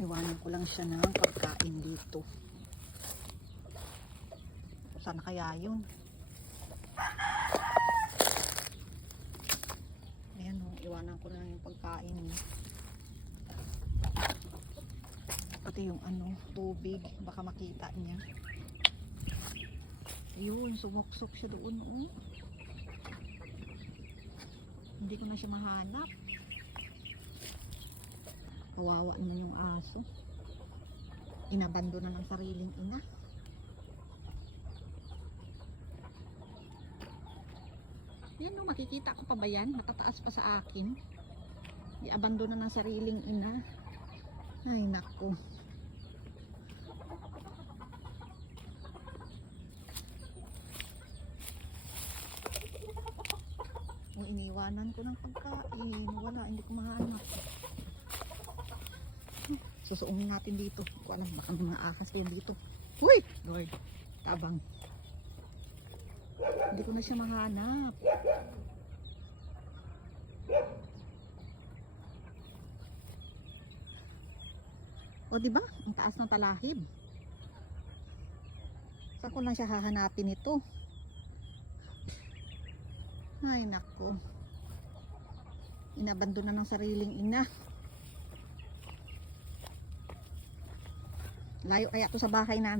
Iwanan ko lang siya ng pagkain dito. Sana kaya yun? Ayan o, iwanan ko lang yung pagkain. Pati yung ano, tubig, baka makita niya. Ayun, sumuksok siya doon. Oh. Hindi ko na siya mahanap. Kawawa naman yung aso. Inabando na ng sariling ina. Yan no, makikita ko pa ba yan? Matataas pa sa akin. Iabando na ng sariling ina. Ay, nako. O, iniwanan ko ng pagkain. Wala, hindi ko mahanap. Susuungin natin dito. Ko alam, baka may mga akas kayo dito. Uy! Lord, tabang. Hindi ko na siya mahanap. O, di ba? Ang taas ng talahib. Saan ko lang siya hahanapin ito? Ay, nako. Inabando na ng sariling ina. Layo kaya to sa bahay namin.